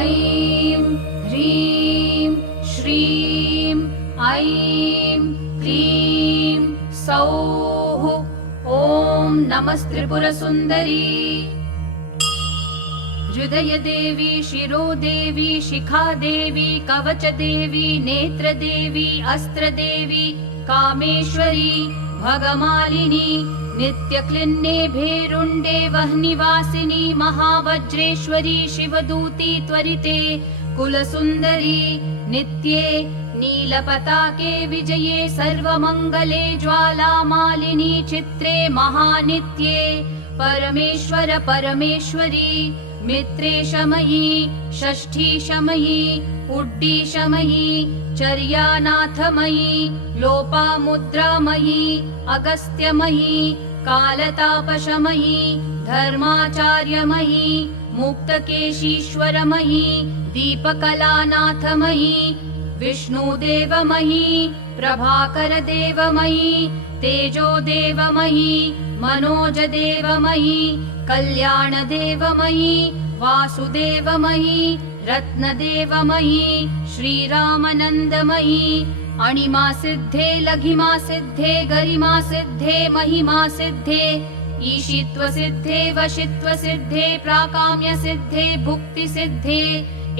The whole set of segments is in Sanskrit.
ऐं ह्रीं श्रीं ऐं क्लीं सौः ॐ नमस्त्रिपुरसुन्दरी। हृदयदेवी, शिरोदेवी, शिखादेवी, कवचदेवी, नेत्रदेवी, अस्त्रदेवी, कामेश्वरी, भगमालिनी, नित्यक्लिन्ने भेरुण्डे वह्निवासिनी, महावज्रेश्वरी, शिवदूती त्वरिते, कुलसुन्दरी, नित्ये नीलपताके विजये, सर्वमङ्गले, ज्वालामालिनी, चित्रे महानित्ये, परमेश्वर परमेश्वरी, मित्रेशमयी, षष्ठीशमयी, उड्डीशमयी, चर्यानाथमयी, लोपामुद्रामयी, अगस्त्यमयी, कालतापशमयी, धर्माचार्यमयी, मुक्तकेशीश्वरमयी, दीपकलानाथमयी, विष्णुदेवमयी, प्रभाकरदेवमयी, तेजोदेवमयी, मनोजदेवमयी, कल्याणदेवमयी, वासुदेवमयी, रत्नदेवमयी, श्रीरामनन्दमयी, अणिमासिद्धे, लघिमासिद्धे, गरिमासिद्धे, महिमासिद्धे, ईशित्वसिद्धे, वशित्वसिद्धे, प्राकाम्यसिद्धे, भुक्तिसिद्धे,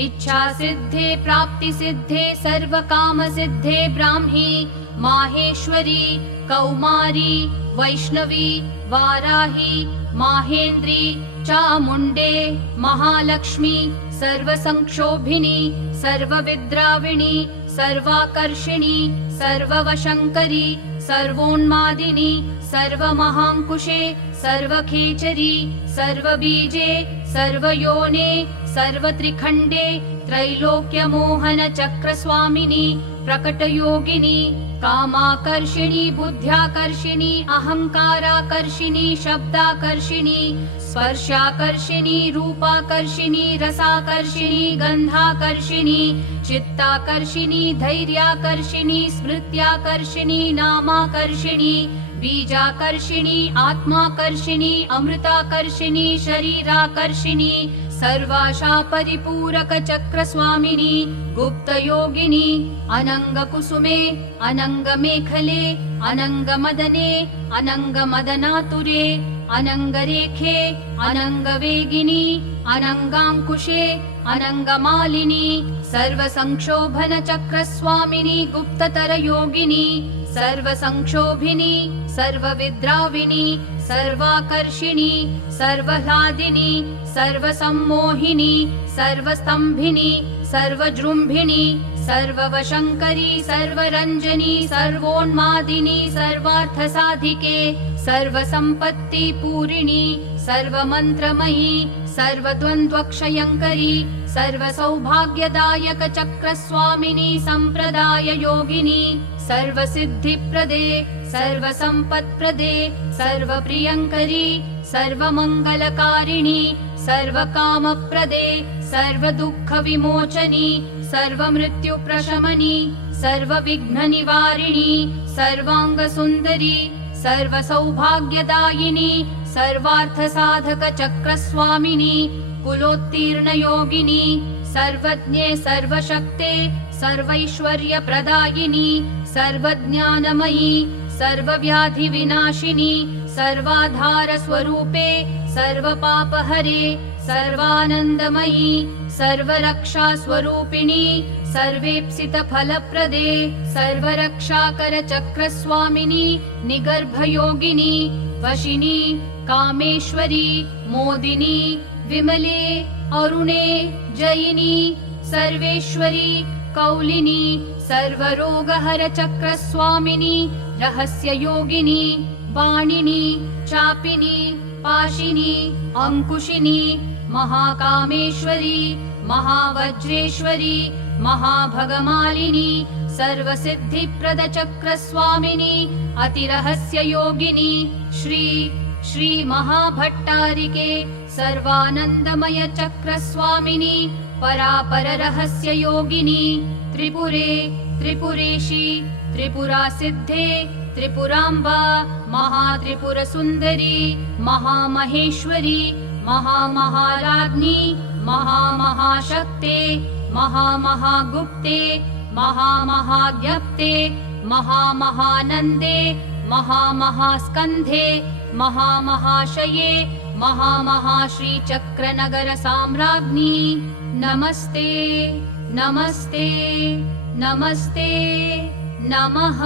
इच्छासिद्धे, प्राप्तिसिद्धे, सर्वकामसिद्धे, ब्राह्मी, माहेश्वरी, कौमारी, वैष्णवी, वाराही, माहेन्द्री, चामुण्डे, महालक्ष्मी, सर्वसंक्षोभिनी, सर्वविद्राविणी, सर्वाकर्षिणी, सर्ववशङ्करी, सर्वोन्मादिनी, सर्वमहाङ्कुशे, सर्वखेचरी, सर्वबीजे, सर्वयोने, सर्वत्रिखण्डे, त्रैलोक्यमोहन चक्रस्वामिनी, प्रकटयोगिनी, कामाकर्षिणी, बुद्ध्याकर्षिणी, अहङ्काराकर्षिणी, शब्दाकर्षिणी, स्पर्शाकर्षिणी, रूपाकर्षिणी, रसाकर्षिणी, गन्धाकर्षिणी, चित्ताकर्षिणी, धैर्याकर्षिणी, स्मृत्याकर्षिणी, नामाकर्षिणी, बीजाकर्षिणी, आत्माकर्षिणी, अमृताकर्षिणी, शरीराकर्षिणी, सर्वाशा परिपूरक चक्रस्वामिनी, गुप्तयोगिनी, अनङ्गकुसुमे, अनङ्गमेखले, अनङ्गमदने, अनङ्गमदनातुरे, अनङ्गरेखे, अनङ्गवेगिनी, अनङ्गाङ्कुशे, अनङ्गमालिनी, सर्वसंक्षोभन चक्रस्वामिनी, गुप्ततरयोगिनी, सर्वसंक्षोभिनी, सर्वविद्राविणी, सर्वाकर्षिणी, सर्वह्लादिनी, सर्वसम्मोहिनी, सर्वस्तम्भिनी, सर्वजृम्भिणी, सर्ववशङ्करी, सर्वरञ्जनी, सर्वोन्मादिनी, सर्वार्थसाधिके, सर्वसम्पत्तिपूरिणी, सर्वमन्त्रमयी, सर्वद्वन्द्वक्षयङ्करी, सर्वसौभाग्यदायक चक्रस्वामिनी, सम्प्रदाययोगिनी, सर्वसिद्धिप्रदे, सर्वसम्पत्प्रदे, सर्वप्रियङ्करी, सर्वमङ्गलकारिणी, सर्वकामप्रदे, सर्वदुःखविमोचनी, सर्वमृत्युप्रशमनी, सर्वविघ्ननिवारिणी, सर्वाङ्गसुन्दरी, सर्वसौभाग्यदायिनी, सर्वार्थसाधक चक्रस्वामिनी, कुलोत्तीर्णयोगिनी, सर्वज्ञे, सर्वशक्ते, सर्वैश्वर्यप्रदायिनी, सर्वज्ञानमयी, सर्वव्याधिविनाशिनी, सर्वाधारस्वरूपे, सर्वपापहरे, सर्वानन्दमयी, सर्वरक्षास्वरूपिणी, सर्वेप्सितफलप्रदे, सर्वरक्षाकरचक्रस्वामिनी, निगर्भयोगिनी, वशिनी, कामेश्वरी, मोदिनी, विमले, अरुणे, जयिनी, सर्वेश्वरी, कौलिनी, सर्वरोगहर चक्रस्वामिनी, रहस्ययोगिनी, वाणिनी, चापिनी, पाशिनी, अंकुशिनी, महाकामेश्वरी, महावज्रेश्वरी, महाभगमालिनी, सर्वसिद्धिप्रद चक्रस्वामिनी, अतिरहस्ययोगिनी, श्री महाभट्टारिके, सर्वानन्दमय चक्रस्वामिनी, परापररहस्ययोगिनी, त्रिपुरे, त्रिपुरेशी, त्रिपुरासिद्धे, त्रिपुराम्बा, महात्रिपुरसुन्दरी, महामहेश्वरी, महामहाराज्ञी, महामहाशक्ते महामहागुप्ते महामहाज्ञप्ते महामहानन्दे महामहास्कन्धे महामहाशये महामहाश्रीचक्रनगरसाम्राज्ञी नमस्ते नमस्ते नमस्ते नमः।